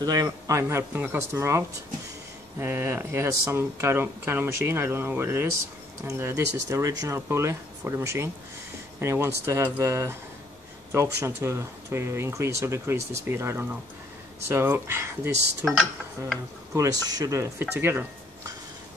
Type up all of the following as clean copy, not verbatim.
Today I'm helping a customer out. He has some kind of machine, I don't know what it is, and this is the original pulley for the machine, and he wants to have the option to increase or decrease the speed, I don't know. So these two pulleys should fit together.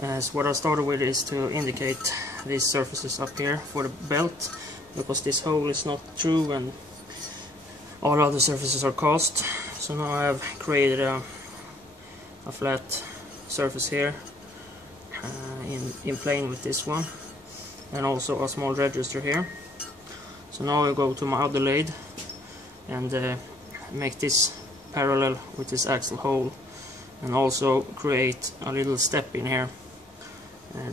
So what I started with is to indicate these surfaces up here for the belt, because this hole is not true and all other surfaces are cast. So now I have created a flat surface here in plane with this one, and also a small register here. So now I go to my other lathe and make this parallel with this axle hole, and also create a little step in here,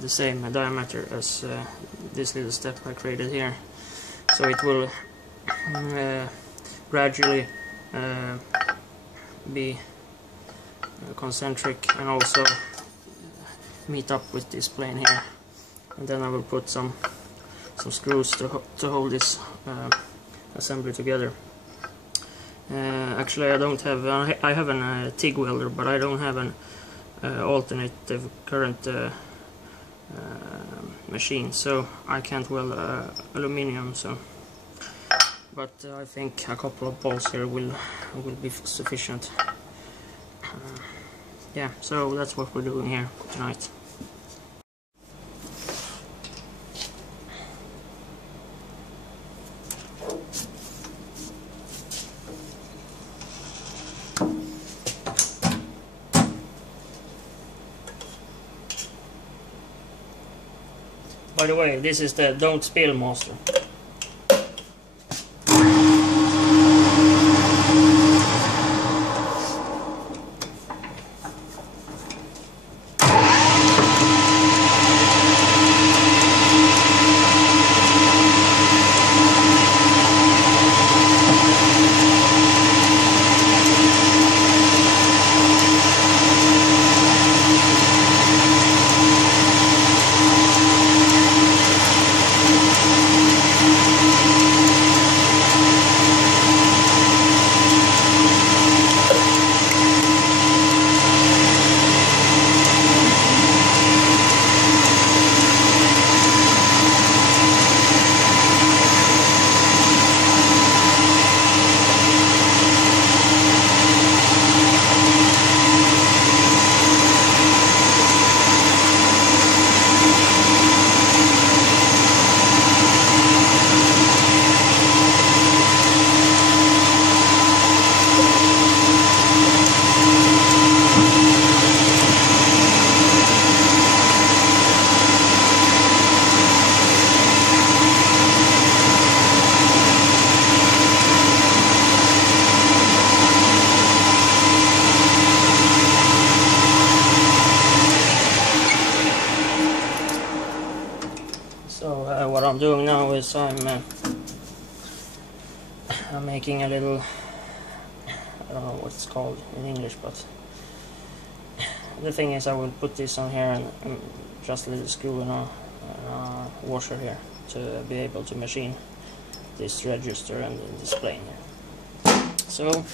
the same diameter as this little step I created here. So it will gradually be concentric and also meet up with this plane here, and then I will put some screws to hold this assembly together. Actually, I don't have I have a TIG welder, but I don't have an alternative current machine, so I can't weld aluminium. So, but I think a couple of bolts here will be sufficient. Yeah, so that's what we're doing here tonight. By the way, this is the don't spill master. So what I'm doing now is I'm making a little, I don't know what it's called in English, but the thing is I will put this on here and just a little screw and a washer here to be able to machine this register and this plane here. So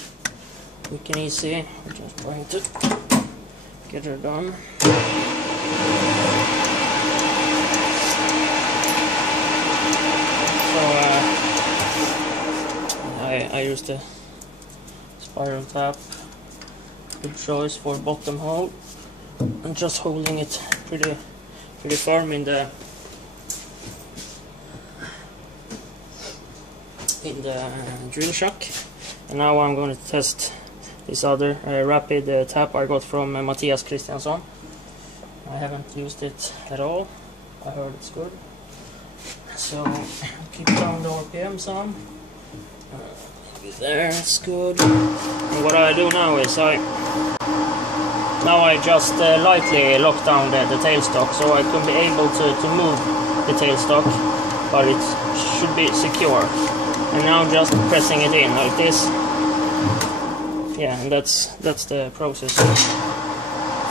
we can easily, we're just going to get her done. I used a spiral tap, good choice for bottom hole, and just holding it pretty firm in the drill shock. And now I'm going to test this other rapid tap I got from Mattias Christiansson. I haven't used it at all. I heard it's good. So keep down the RPM some. There, it's good. And what I do now is I just lightly lock down the tailstock, so I can be able to move the tailstock, but it should be secure. And now I'm just pressing it in like this. Yeah, and that's the process.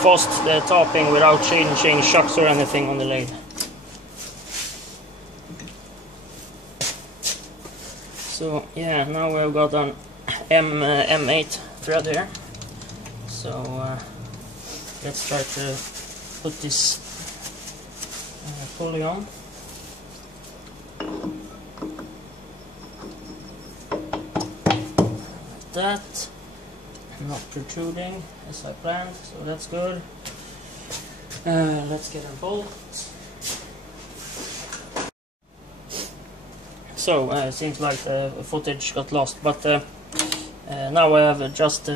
Fast the tapping without changing shocks or anything on the lathe. So yeah, now we've got an M8 thread here, So let's try to put this pulley on. Like that. Not protruding as I planned, so that's good. Let's get a bolt. So it seems like the footage got lost, but now I have just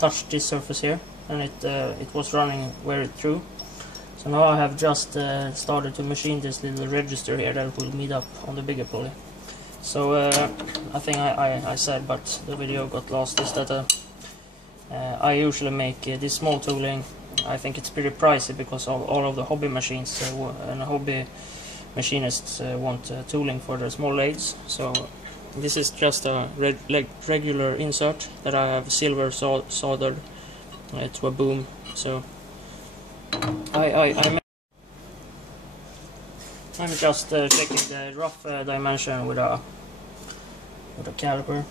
touched this surface here, and it was running very true. So now I have just started to machine this little register here that will meet up on the bigger pulley. So I think I said, but the video got lost, is that I usually make this small tooling. I think it's pretty pricey because all of the hobby machines and hobby machinists want tooling for their small lathes. So this is just a regular insert that I have silver soldered to a boom. So I'm just checking the rough dimension with a caliper.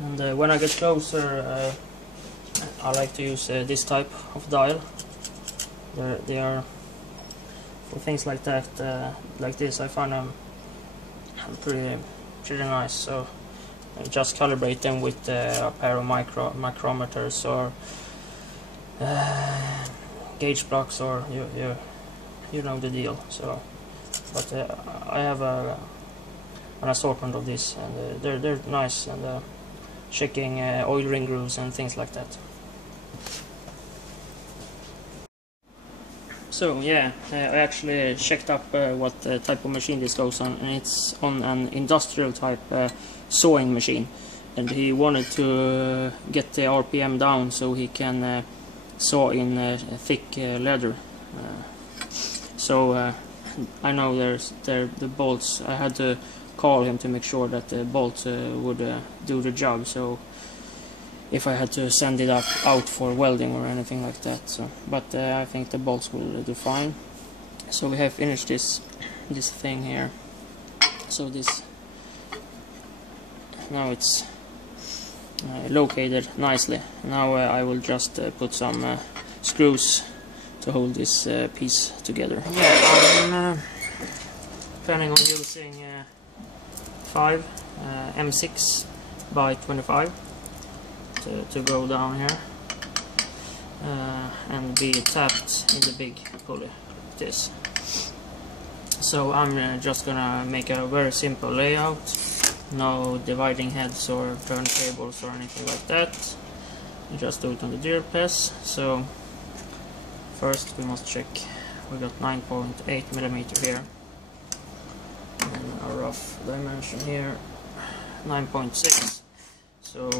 And when I get closer, I like to use this type of dial. They are for things like that, like this. I find them pretty nice. So I just calibrate them with a pair of micrometers or gauge blocks, or you know the deal. So, but I have an assortment of this, and they're nice, and checking oil ring grooves and things like that. So yeah, I actually checked up what type of machine this goes on, and it's on an industrial type sawing machine, and he wanted to get the RPM down so he can saw in thick leather. So I know the bolts. I had to call him to make sure that the bolts would do the job. So if I had to send it out for welding or anything like that. So, but I think the bolts will do fine. So we have finished this thing here. So this now it's located nicely. Now I will just put some screws to hold this piece together. Yeah, I'm planning on using 5 M6 by 25 to go down here and be tapped in the big pulley like this. So I'm just gonna make a very simple layout, no dividing heads or turntables or anything like that. Just do it on the drill press. So first we must check. We got 9.8mm here, and a rough dimension here 9.6. So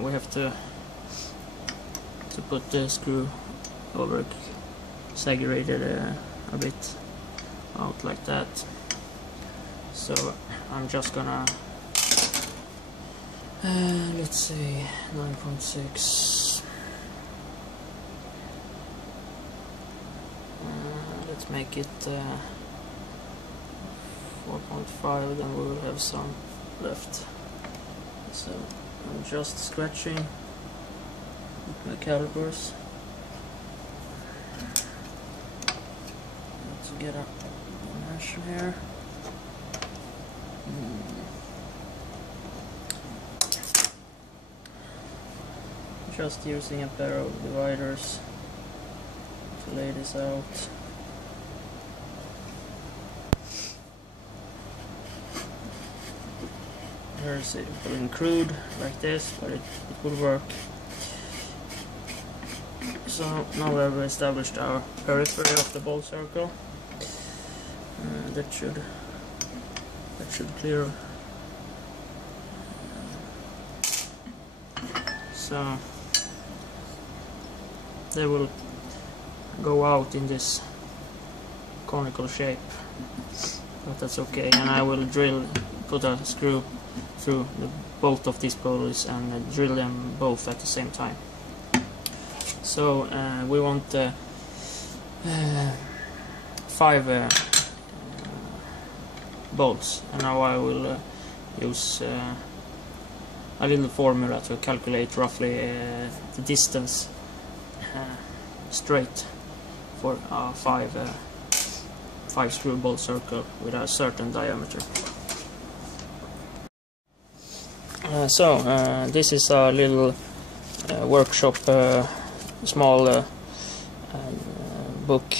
we have to put the screw over segregated a bit out like that. So I'm just gonna let's see, 9.6. Let's make it 4.5, then we will have some left. So I'm just scratching with my calipers to get a dimension here. Just using a pair of dividers to lay this out. Here's it in crude like this, but it will work. So now we have established our periphery of the ball circle. That should clear. So they will go out in this conical shape, but that's okay. And I will put a screw through both of these pulleys and drill them both at the same time. So we want 5 bolts, and now I will use a little formula to calculate roughly the distance straight for a 5 screw bolt circle with a certain diameter. This is a little workshop small book.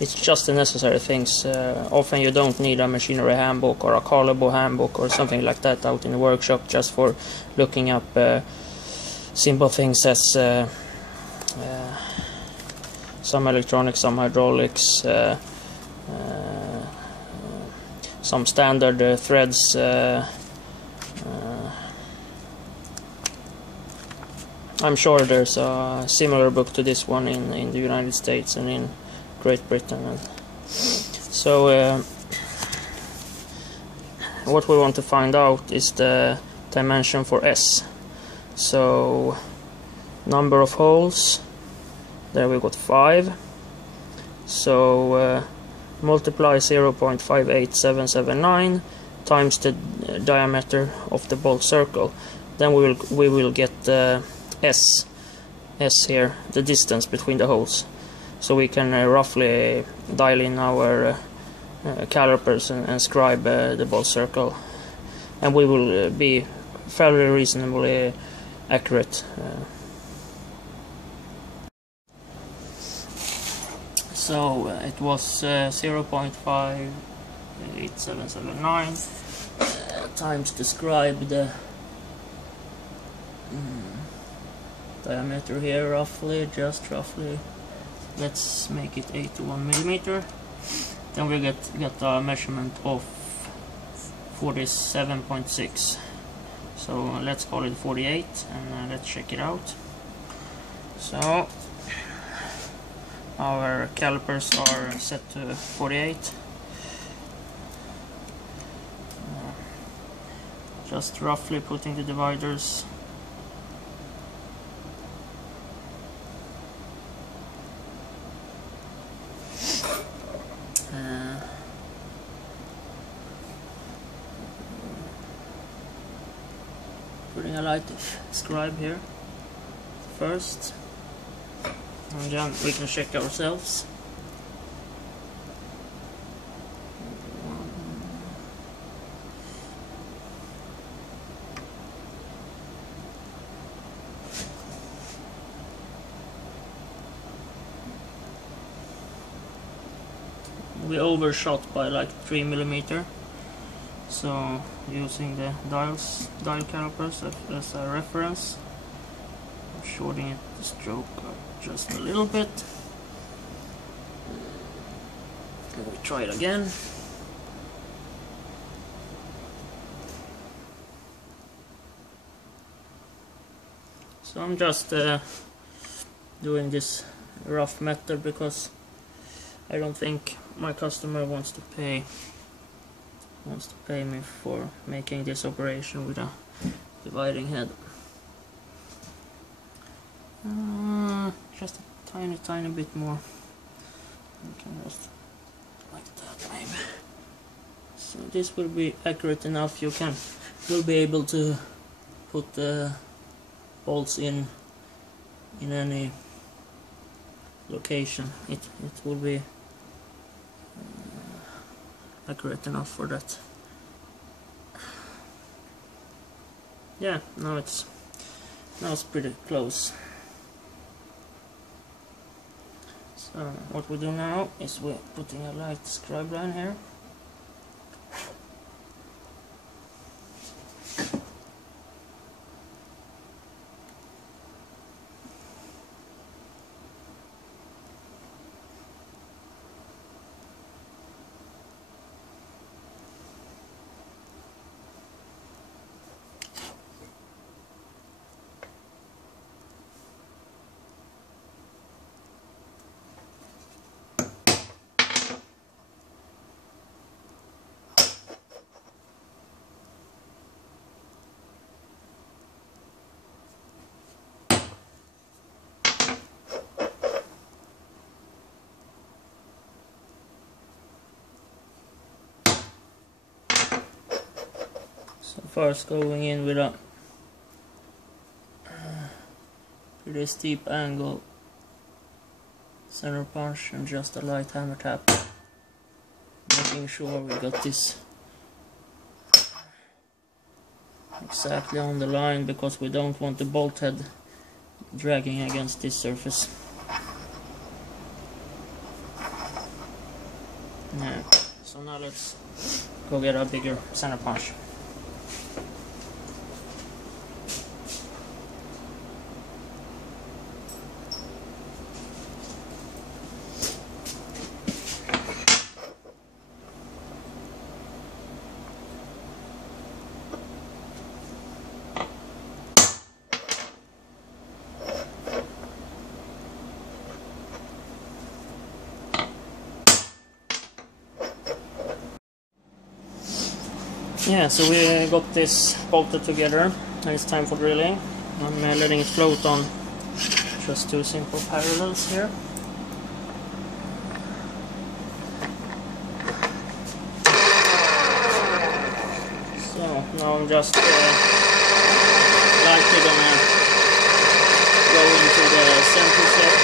It's just the necessary things. Often you don't need a machinery handbook or a Carlebo handbook or something like that out in the workshop, just for looking up simple things as some electronics, some hydraulics, some standard threads. I'm sure there's a similar book to this one in the United States and in Great Britain. So what we want to find out is the dimension for S. So number of holes, there we got 5. So multiply 0.58779 times the diameter of the bolt circle. Then we will get S here, the distance between the holes. So we can roughly dial in our calipers and scribe the bolt circle, and we will be fairly reasonably accurate. So it was 0.58779 times describe the diameter here, roughly, just roughly. Let's make it 81 millimeter. Then we get a measurement of 47.6. So let's call it 48, and let's check it out. So our calipers are set to 48. Just roughly putting the dividers. Putting a light scribe here first, and then we can check ourselves. We overshot by like 3 millimeter. So using the dial calipers as a reference, I'm shorting the stroke up just a little bit. And we try it again. So I'm just doing this rough method because I don't think my customer wants to pay me for making this operation with a dividing head. Just a tiny bit more. You can just like that maybe. So this will be accurate enough. You'll be able to put the bolts in any location. It will be accurate enough for that. Yeah, now it's pretty close. So what we do now is we're putting a light scribe line here. So first going in with a pretty steep angle center punch and just a light hammer tap, making sure we got this exactly on the line, because we don't want the bolt head dragging against this surface. Yeah. So now let's go get a bigger center punch. Yeah, so we got this bolted together and it's time for drilling. I'm letting it float on just two simple parallels here. So now I'm just lightly gonna go into the center here.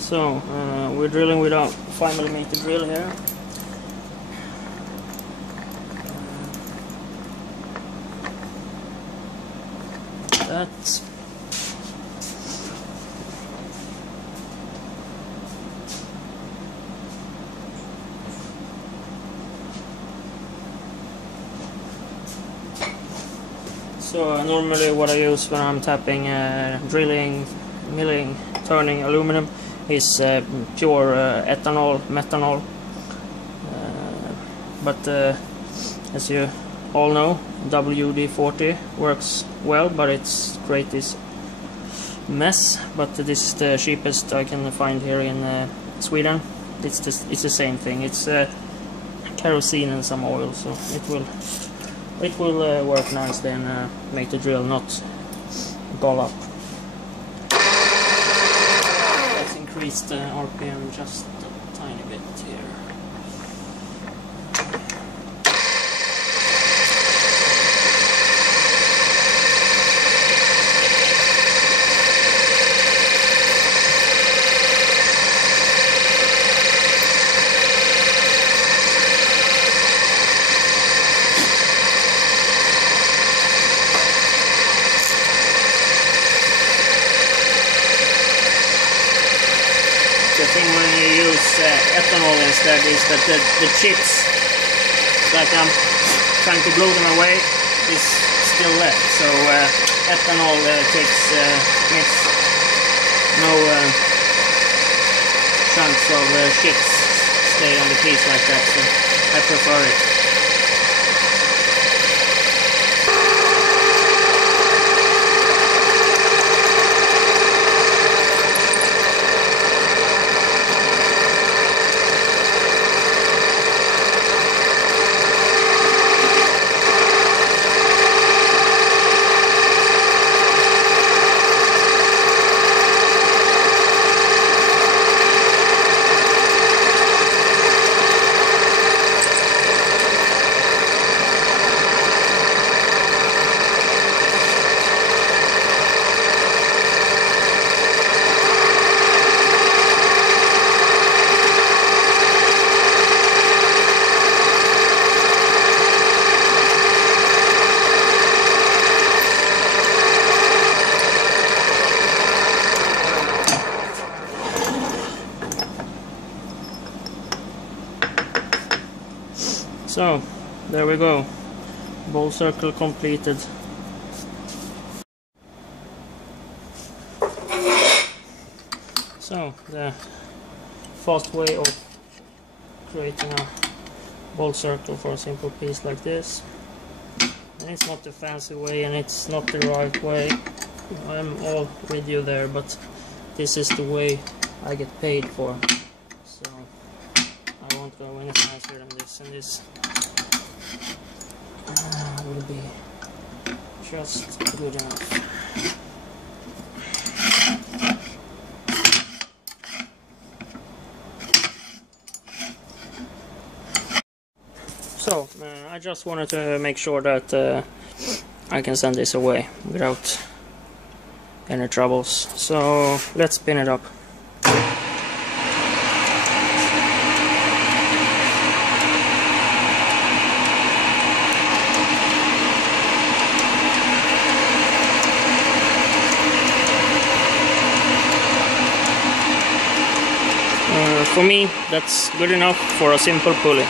So we're drilling with a 5mm drill here. That. So normally what I use when I'm tapping, drilling, milling, turning aluminum is pure ethanol, methanol, but as you all know, WD-40 works well, but it's create this mess. But this is the cheapest I can find here in Sweden. It's the same thing. It's kerosene and some oil, so it will work nicely and make the drill not ball up. Increase the RPM just a tiny bit here. The thing when you use ethanol instead is that the chips, like I'm trying to blow them away, is still left. So ethanol makes no chunks of chips stay on the piece like that. So I prefer it. So there we go, ball circle completed. So the fast way of creating a ball circle for a simple piece like this, and it's not the fancy way and it's not the right way, I'm all with you there, but this is the way I get paid for, so I won't go any fancier than this, and this will be just good enough. So I just wanted to make sure that I can send this away without any troubles, so let's spin it up. For me, that's good enough for a simple pulley.